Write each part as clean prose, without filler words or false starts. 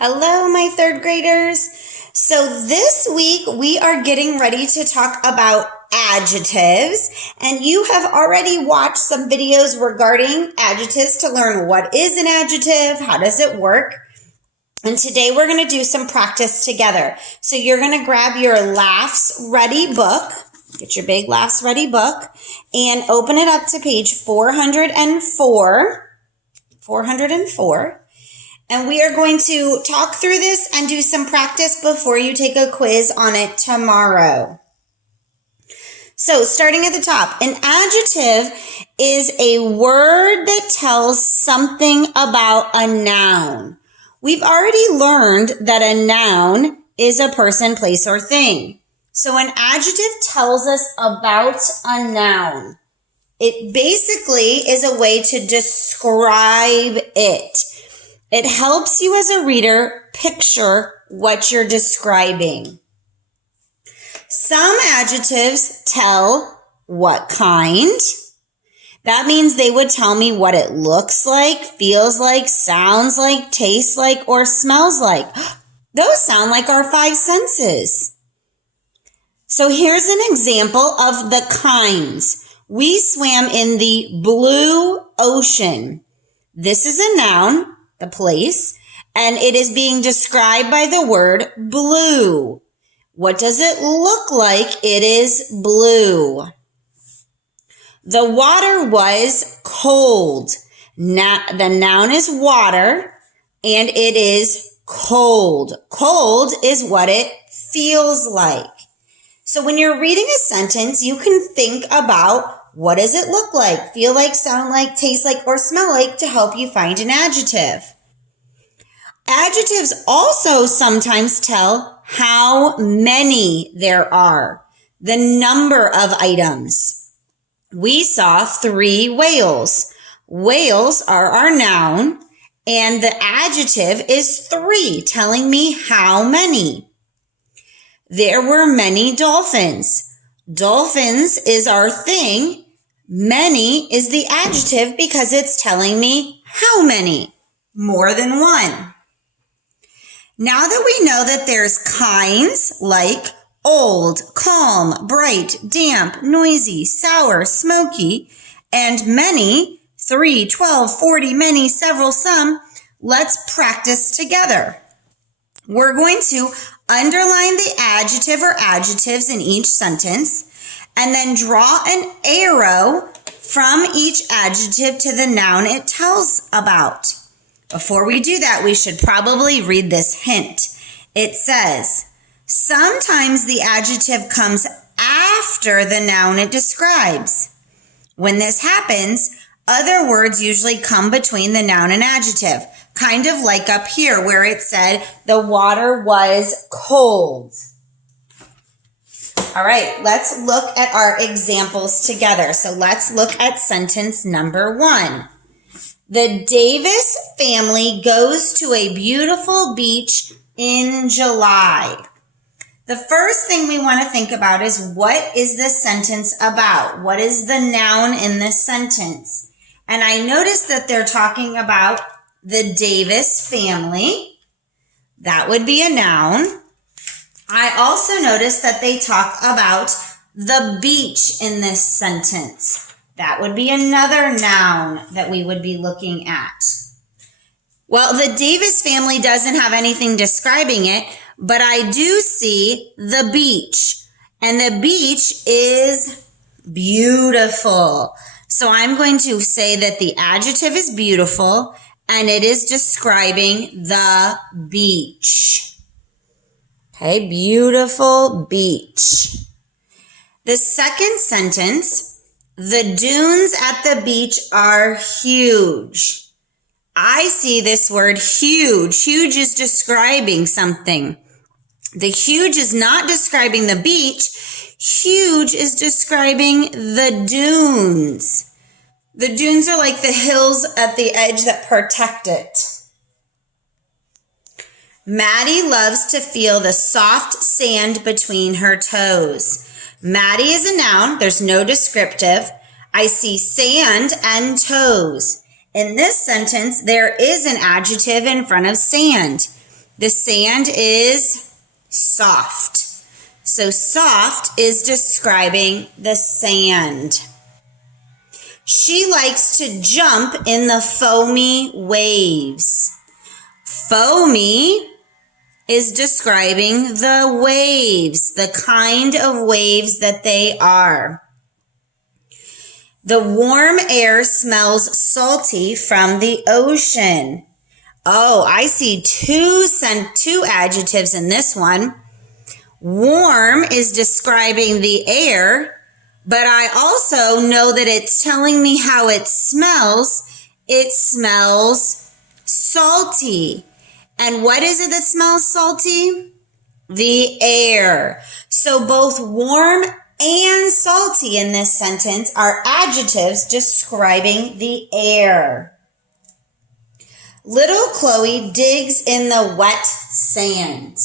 Hello, my third graders. So this week we are getting ready to talk about adjectives, and you have already watched some videos regarding adjectives to learn what is an adjective, how does it work, and today we're going to do some practice together. So you're going to grab your LAFS Ready book, get your big LAFS Ready book, and open it up to page 404. And we are going to talk through this and do some practice before you take a quiz on it tomorrow. So starting at the top, an adjective is a word that tells something about a noun. We've already learned that a noun is a person, place, or thing. So an adjective tells us about a noun. It basically is a way to describe it. It helps you as a reader picture what you're describing. Some adjectives tell what kind. That means they would tell me what it looks like, feels like, sounds like, tastes like, or smells like. Those sound like our five senses. So here's an example of the kinds. We swam in the blue ocean. This is a noun, the place, and it is being described by the word blue. What does it look like? It is blue. The water was cold. The noun is water, and it is cold. Cold is what it feels like. So when you're reading a sentence, you can think about what does it look like, feel like, sound like, taste like, or smell like to help you find an adjective. Adjectives also sometimes tell how many there are, the number of items. We saw 3 whales. Whales are our noun, and the adjective is 3, telling me how many. There were many dolphins. Dolphins is our thing. Many is the adjective because it's telling me how many, more than one. Now that we know that there's kinds like old, calm, bright, damp, noisy, sour, smoky, and many, 3, 12, 40, many, several, some, let's practice together. We're going to underline the adjective or adjectives in each sentence, and then draw an arrow from each adjective to the noun it tells about. Before we do that, we should probably read this hint. It says, sometimes the adjective comes after the noun it describes. When this happens, other words usually come between the noun and adjective, kind of like up here where it said the water was cold. All right, let's look at our examples together. So let's look at sentence number 1. The Davis family goes to a beautiful beach in July. The first thing we want to think about is, what is this sentence about? What is the noun in this sentence? And I noticed that they're talking about the Davis family. That would be a noun. I also noticed that they talk about the beach in this sentence. That would be another noun that we would be looking at. Well, the Davis family doesn't have anything describing it, but I do see the beach. And the beach is beautiful. So I'm going to say that the adjective is beautiful, and it is describing the beach. Okay, beautiful beach. The second sentence, the dunes at the beach are huge. I see this word huge. Huge is describing something. The huge is not describing the beach. Huge is describing the dunes. The dunes are like the hills at the edge that protect it. Maddie loves to feel the soft sand between her toes. Maddie is a noun. There's no descriptive. I see sand and toes. In this sentence, there is an adjective in front of sand. The sand is soft. So soft is describing the sand. She likes to jump in the foamy waves. Foamy is describing the waves, the kind of waves that they are. The warm air smells salty from the ocean. Oh, I see two adjectives in this one. Warm is describing the air, but I also know that it's telling me how it smells. It smells salty. And what is it that smells salty? The air. So both warm and salty in this sentence are adjectives describing the air. Little Chloe digs in the wet sand.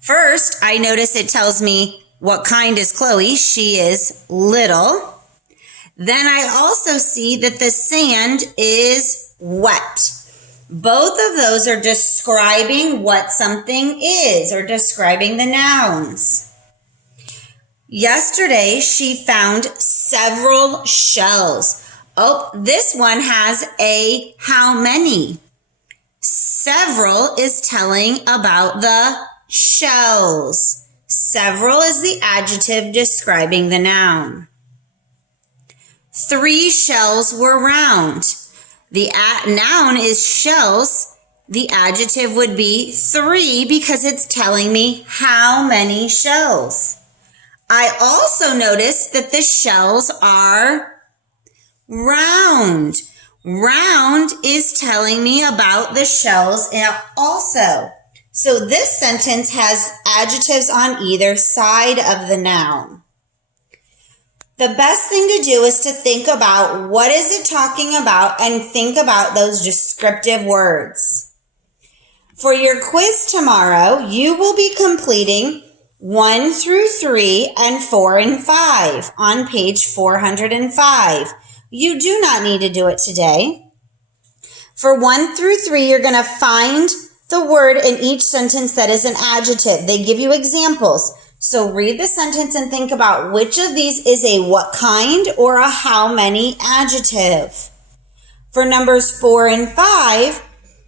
First, I notice it tells me what kind is Chloe. She is little. Then I also see that the sand is wet. Both of those are describing what something is or describing the nouns. Yesterday, she found several shells. Oh, this one has a how many. Several is telling about the shells. Several is the adjective describing the noun. 3 shells were round. The noun is shells. The adjective would be 3 because it's telling me how many shells. I also noticed that the shells are round. Round is telling me about the shells also. So this sentence has adjectives on either side of the noun. The best thing to do is to think about what is it talking about and think about those descriptive words. For your quiz tomorrow, you will be completing 1 through 3 and 4 and 5 on page 405. You do not need to do it today. For 1 through 3, you're going to find the word in each sentence that is an adjective. They give you examples. So read the sentence and think about which of these is a what kind or a how many adjective. For numbers 4 and 5,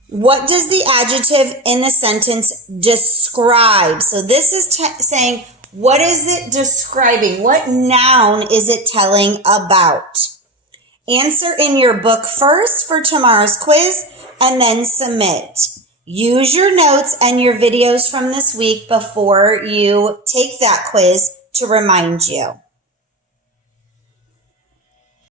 what does the adjective in the sentence describe? So this is saying, what is it describing? What noun is it telling about? Answer in your book first for tomorrow's quiz and then submit. Use your notes and your videos from this week before you take that quiz to remind you.